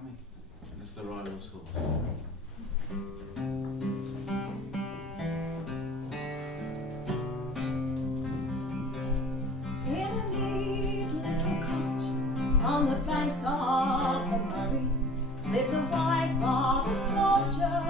coming. It's the Riderless horse. In a neat little cot on the banks of the Murray lived the wife of a soldier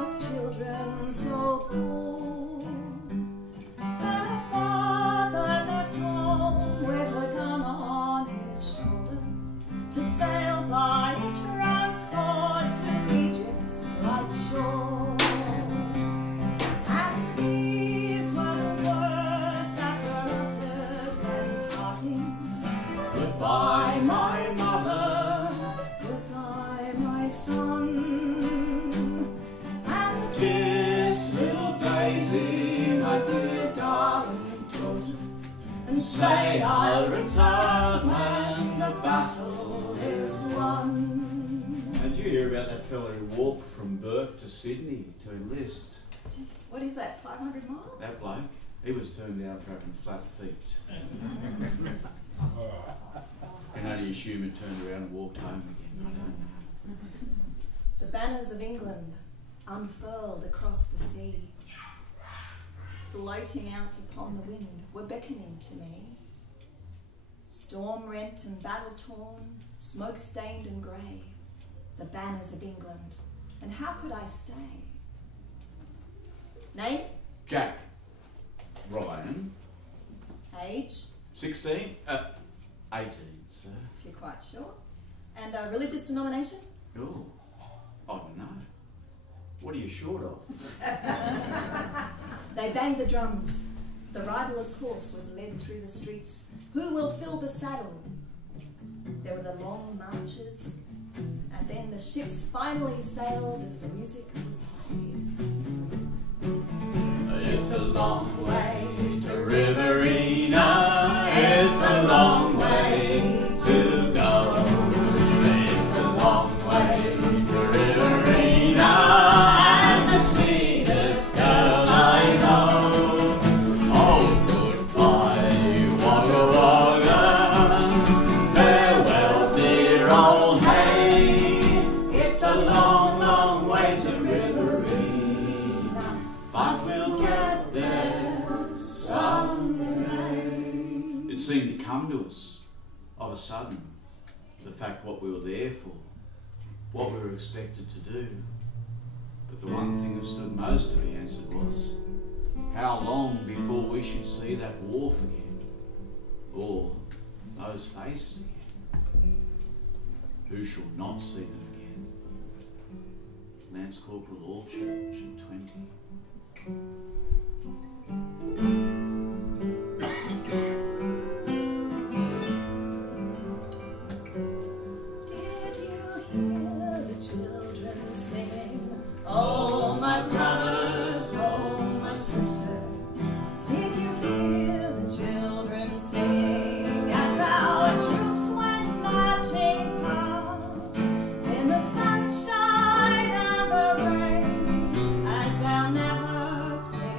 with children so poor. And her father left home with a gun on his shoulder to sail by transport to Egypt's bright shore. And these were the words that were uttered when parting. Goodbye, my mother. Goodbye, my son. And kiss little Daisy, my dear darling daughter, and say I'll return when the battle is won. Did you hear about that fella who walked from Burke to Sydney to enlist? Jeez, what is that, 500 miles? That bloke, he was turned down for having flat feet. Can only assume he turned around and walked home again. I don't know. The banners of England unfurled across the sea, floating out upon the wind, were beckoning to me. Storm-rent and battle-torn, smoke-stained and grey, the banners of England, and how could I stay? Name? Jack. Ryan. Age? 16? 18, sir. If you're quite sure. And religious denomination? Oh, I don't know. What are you short of? They banged the drums. The riderless horse was led through the streets. Who will fill the saddle? There were the long marches, and then the ships finally sailed as the music was played. It's a long way to Riverina. It's a long way to go. It's a long way to Riverina, and the sweetest girl I know. Oh, goodbye, Wagga Wagga. Farewell, dear old hay. It's a long, long way to Riverina, but we'll get there someday. It seemed to come to us of a sudden, the fact what we were there for, what we were expected to do. But the one thing that stood most to be answered was, how long before we should see that wharf again, or those faces again? Who shall not see them again? Lance Corporal Allchurch in 20. Did you hear the children singing? Oh, my brothers, oh, my sisters. Did you hear the children singing as our troops went marching past? In the sunshine and the rain, as they'll never say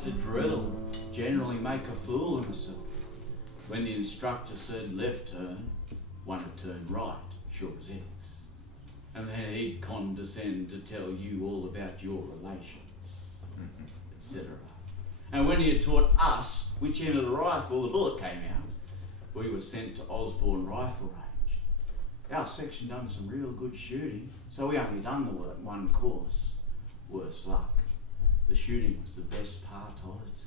started to drill, generally make a fool of himself. When the instructor said left turn, one would turn right, sure as X. And then he'd condescend to tell you all about your relations, etc. And when he had taught us which end of the rifle the bullet came out, we were sent to Osborne Rifle Range. Our section done some real good shooting, so we only done the one course. Worse luck. The shooting was the best part of it.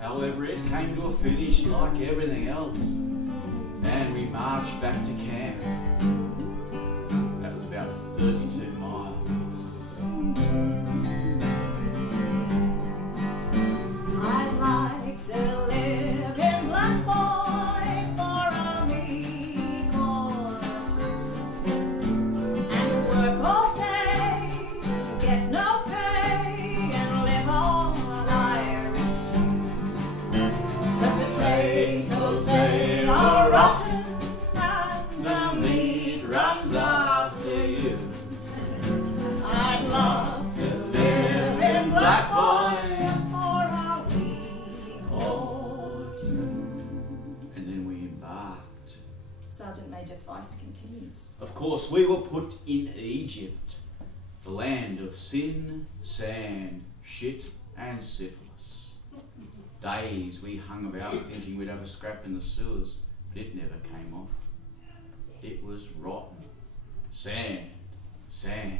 However, it came to a finish like everything else, and we marched back to camp. That was about 32 miles. I'd like to live in Black Boy for a week or two, and work all day, get no pay, and live on Irish stew. The potatoes, they are rotten, and the meat runs after you. I'd love to live in Black Boy for a week or two. And then we embarked. Sergeant Major Feist continues. Of course, we were put in Egypt, the land of sin, sand, shit, and syphilis. Days we hung about thinking we'd have a scrap in the sewers, but it never came off. It was rotten. Sand, sand,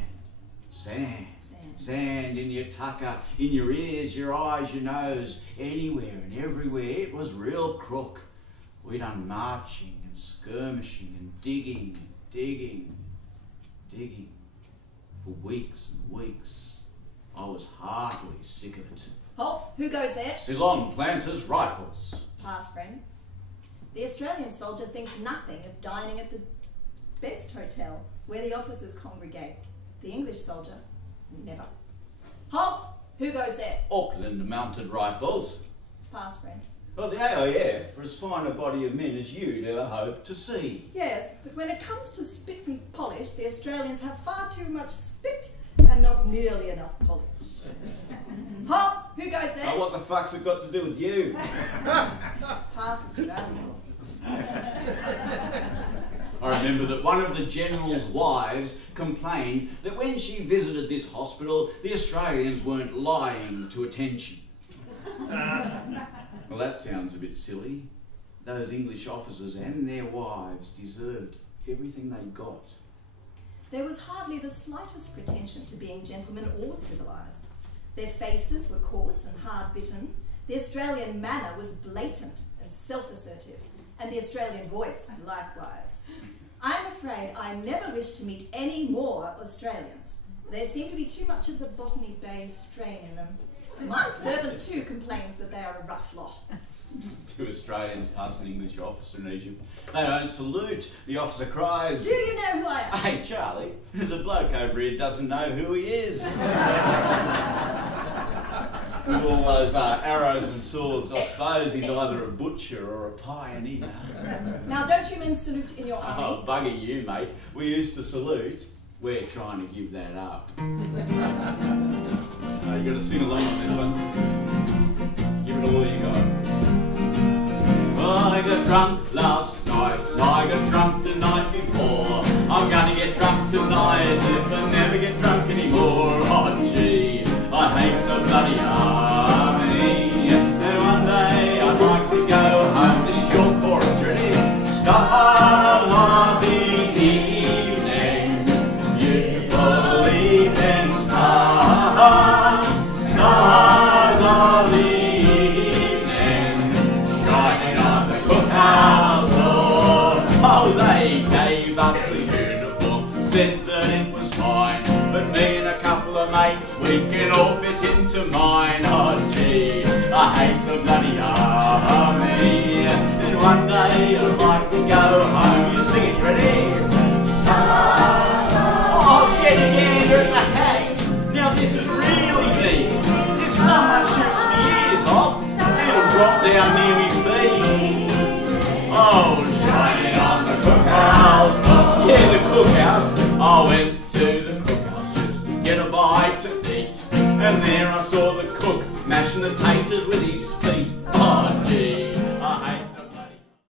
sand, Sand. sand in your tucker, in your ears, your eyes, your nose, anywhere and everywhere. It was real crook. We done marching and skirmishing and digging and digging, digging for weeks and weeks. I was heartily sick of it. Halt! Who goes there? Ceylon planters' rifles. Pass, friend. The Australian soldier thinks nothing of dining at the best hotel where the officers congregate. The English soldier, never. Halt! Who goes there? Auckland mounted rifles. Pass, friend. Well, the AIF are as fine a body of men as you'd ever hope to see. Yes, but when it comes to spit and polish, the Australians have far too much spit and not nearly enough polish. Halt! Who goes there? Oh, what the fuck's it got to do with you? Pass, Australian. I remember that one of the general's wives complained that when she visited this hospital, the Australians weren't lying to attention. Well, that sounds a bit silly. Those English officers and their wives deserved everything they got. There was hardly the slightest pretension to being gentlemen or civilised. Their faces were coarse and hard-bitten. The Australian manner was blatant and self-assertive, and the Australian voice likewise. I'm afraid I never wish to meet any more Australians. There seemed to be too much of the Botany Bay strain in them. My servant too complains that they are a rough lot. Two Australians pass an English officer in Egypt. They don't salute. The officer cries, Do you know who I am? "Hey, Charlie, there's a bloke over here doesn't know who he is." With all those arrows and swords, I suppose he's either a butcher or a pioneer. Now don't you men salute in your Oh, army? bugger you, mate. We used to salute. We're trying to give that up. You got to sing along on this one. Give it all you got. I got drunk last night. I got drunk the night before. I'm gonna get drunk tonight if I never get drunk anymore. Oh gee, I hate the bloody army. And one day I'd like to go home. This is your chorus, ready? Stars of the evening, beautiful evening stars, stars of the evening, shining on the cookhouse floor. Oh, they gave us a uniform, said that it was fine, but me and a couple of mates, we can all fit into mine. Oh gee, I hate the bloody army, and one day I'd like to go home. You sing it, ready? Stars. Oh, get again at the hat. Now this is really neat. If someone shoots me ears off, it'll drop down near me feet. Oh, shining on the cookhouse. Yeah, the cookhouse. I went to the cookhouse just to get a bite to eat, and there I saw the cook mashing the taters with his